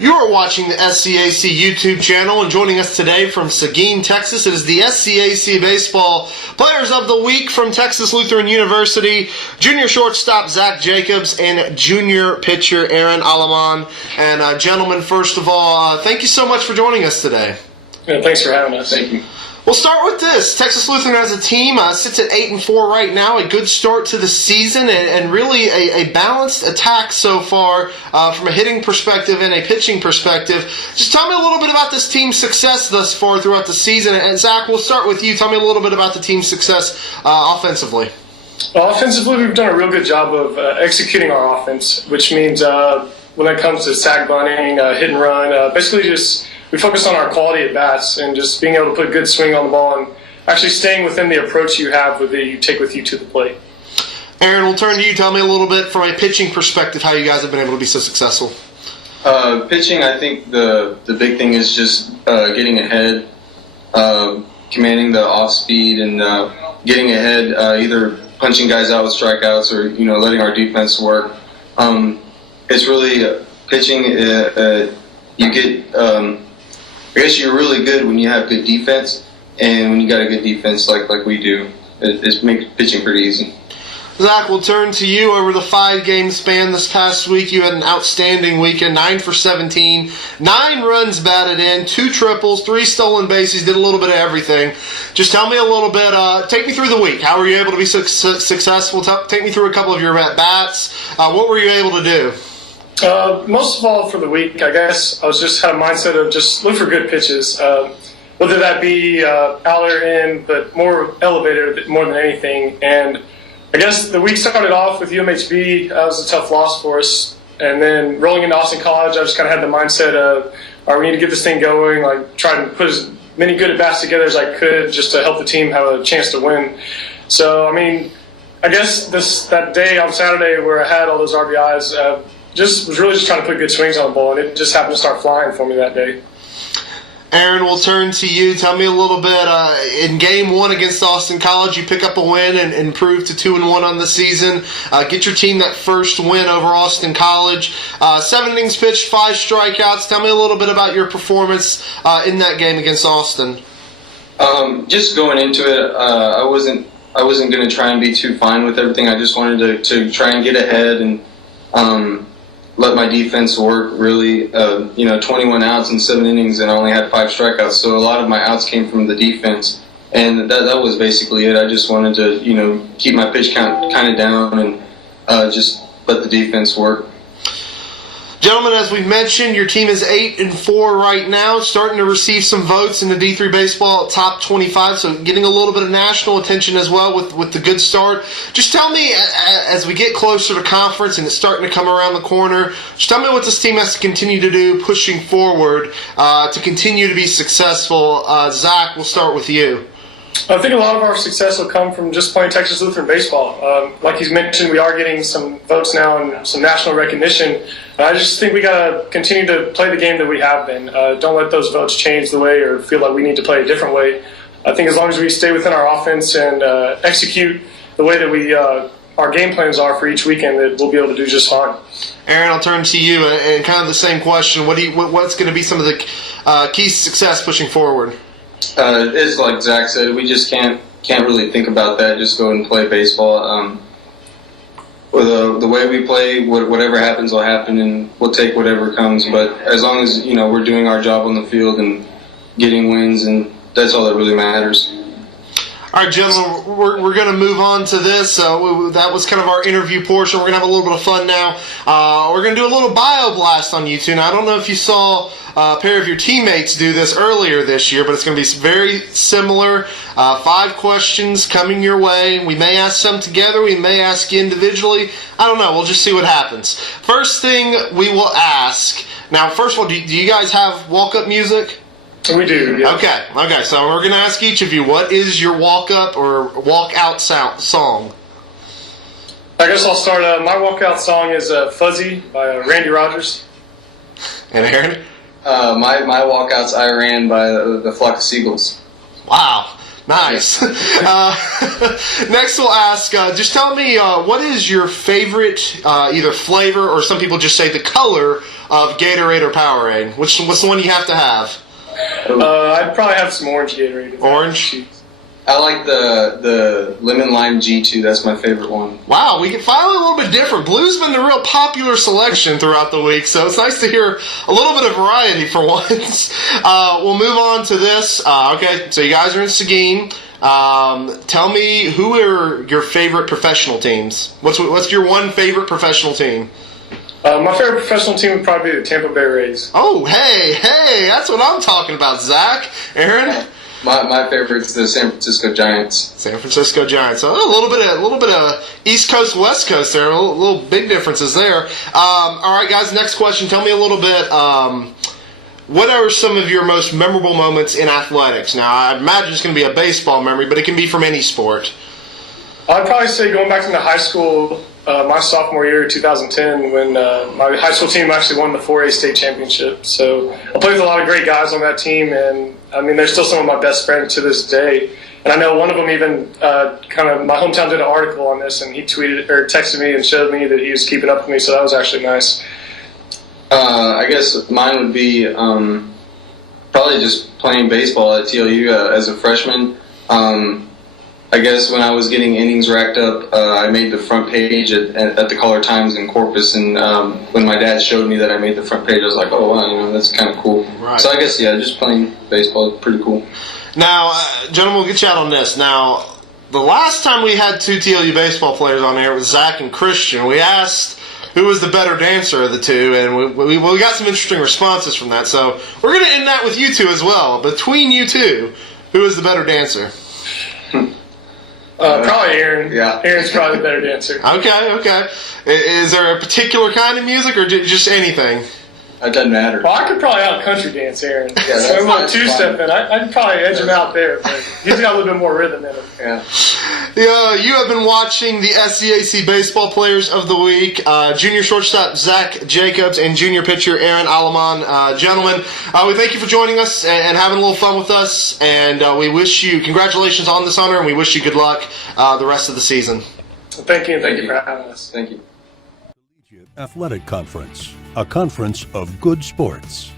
You are watching the SCAC YouTube channel, and joining us today from Seguin, Texas, it is the SCAC Baseball Players of the Week from Texas Lutheran University, junior shortstop Zach Jacobs, and junior pitcher Aaron Aleman. And gentlemen, first of all, thank you so much for joining us today. Yeah, thanks for having us. Thank you. We'll start with this. Texas Lutheran as a team sits at 8-4 right now, a good start to the season, and really a balanced attack so far from a hitting perspective and a pitching perspective. Just tell me a little bit about this team's success thus far throughout the season. And Zach, we'll start with you. Tell me a little bit about the team's success offensively. Well, offensively, we've done a real good job of executing our offense, which means when it comes to sack bunting, hit and run, basically just we focus on our quality at bats and just being able to put a good swing on the ball and actually staying within the approach you have that you take with you to the plate. Aaron, we'll turn to you. Tell me a little bit from a pitching perspective how you guys have been able to be so successful. Pitching, I think the big thing is just getting ahead, commanding the off speed, and getting ahead, either punching guys out with strikeouts or letting our defense work. It's really pitching. You get. I guess you're really good when you have good defense, and when you got a good defense like we do, it makes pitching pretty easy. Zach, we'll turn to you. Over the 5-game span this past week, you had an outstanding weekend, 9 for 17, 9 runs batted in, 2 triples, 3 stolen bases, did a little bit of everything. Just tell me a little bit, take me through the week. How were you able to be successful? Take me through a couple of your at-bats. What were you able to do? Most of all, for the week, I guess I was just had a mindset of just look for good pitches, whether that be out or in, but more elevated more than anything. And I guess the week started off with UMHB. That was a tough loss for us. And then rolling into Austin College, I just kind of had the mindset of, all right, we need to get this thing going, like try to put as many good at-bats together as I could just to help the team have a chance to win. So, I mean, I guess that day on Saturday where I had all those RBIs, was really just trying to put good swings on the ball, and it just happened to start flying for me that day. Aaron, we'll turn to you. Tell me a little bit. In Game 1 against Austin College, you pick up a win and improve to 2-1 on the season. Get your team that first win over Austin College. 7 innings pitched, 5 strikeouts. Tell me a little bit about your performance in that game against Austin. Just going into it, I wasn't going to try and be too fine with everything. I just wanted to try and get ahead and let my defense work, really. 21 outs in 7 innings, and I only had 5 strikeouts. So a lot of my outs came from the defense, and that was basically it. I just wanted to, keep my pitch count kind of down and just let the defense work. Gentlemen, as we've mentioned, your team is 8-4 right now, starting to receive some votes in the D3 baseball top 25, so getting a little bit of national attention as well with the good start. Just tell me, as we get closer to conference and it's starting to come around the corner, just tell me what this team has to continue to do pushing forward to continue to be successful. Zach, we'll start with you. I think a lot of our success will come from just playing Texas Lutheran baseball. Like he's mentioned, we are getting some votes now and some national recognition. I just think we got to continue to play the game that we have been. Don't let those votes change the way or feel like we need to play a different way. I think as long as we stay within our offense and execute the way that our game plans are for each weekend, that we'll be able to do just fine. Aaron, I'll turn to you and kind of the same question. What's going to be some of the keys to success pushing forward? It's like Zach said, we just can't really think about that. Just go and play baseball. The way we play, whatever happens will happen, and we'll take whatever comes. But as long as we're doing our job on the field and getting wins, and that's all that really matters. All right, gentlemen, we're going to move on to this. That was kind of our interview portion. We're going to have a little bit of fun now. We're going to do a little bio blast on you two. Now, I don't know if you saw a pair of your teammates do this earlier this year, but it's going to be very similar. 5 questions coming your way. We may ask some together. We may ask you individually. I don't know. We'll just see what happens. First thing we will ask. Now, first of all, do you guys have walk-up music? We do, yeah. Okay. So we're going to ask each of you, what is your walk-up or walk-out song? I guess I'll start. My walk-out song is Fuzzy by Randy Rogers. And Aaron? My walkouts I ran by the Flock of Seagulls. Wow. Nice. Next, we'll ask, just tell me, what is your favorite, either flavor or some people just say the color of Gatorade or Powerade? What's the one you have to have? I'd probably have some orange Gatorade. Orange? I like the lemon lime G2. That's my favorite one. Wow, we get finally a little bit different. Blue's been the real popular selection throughout the week, so it's nice to hear a little bit of variety for once. We'll move on to this. Okay, so you guys are in Seguin. Tell me, who are your favorite professional teams? What's your one favorite professional team? My favorite professional team would probably be the Tampa Bay Rays. Oh, hey, that's what I'm talking about, Zach. Aaron? My favorite's the San Francisco Giants. San Francisco Giants. So a little bit of East Coast, West Coast there. A little big differences there. All right, guys. Next question. Tell me a little bit. What are some of your most memorable moments in athletics? Now, I imagine it's going to be a baseball memory, but it can be from any sport. I'd probably say going back into high school, my sophomore year, 2010, when my high school team actually won the 4A state championship. So I played with a lot of great guys on that team, and I mean, they're still some of my best friends to this day. And I know one of them even my hometown did an article on this, and he tweeted or texted me and showed me that he was keeping up with me. So that was actually nice. I guess mine would be probably just playing baseball at TLU as a freshman. I guess when I was getting innings racked up, I made the front page at the Caller Times in Corpus, and when my dad showed me that I made the front page, I was like, oh wow, that's kind of cool. Right. So I guess, just playing baseball is pretty cool. Now, gentlemen, we'll get you out on this. Now, the last time we had two TLU baseball players on air was Zach and Christian. We asked who was the better dancer of the two, and we got some interesting responses from that. So we're going to end that with you two as well. Between you two, who is the better dancer? Probably Aaron. Yeah. Aaron's probably the better dancer. Okay. Is there a particular kind of music or just anything? It doesn't matter. Well, I could probably out country dance Aaron. Yeah, so a little that's two-step in. I'd probably edge him out there, but he's got a little bit more rhythm in him. Yeah. You have been watching the SCAC Baseball Players of the Week. Junior shortstop Zach Jacobs and junior pitcher Aaron Aleman. Gentlemen, we thank you for joining us and having a little fun with us. And we wish you congratulations on this honor, and we wish you good luck the rest of the season. Thank you for having us. Thank you. Athletic Conference, a conference of good sports.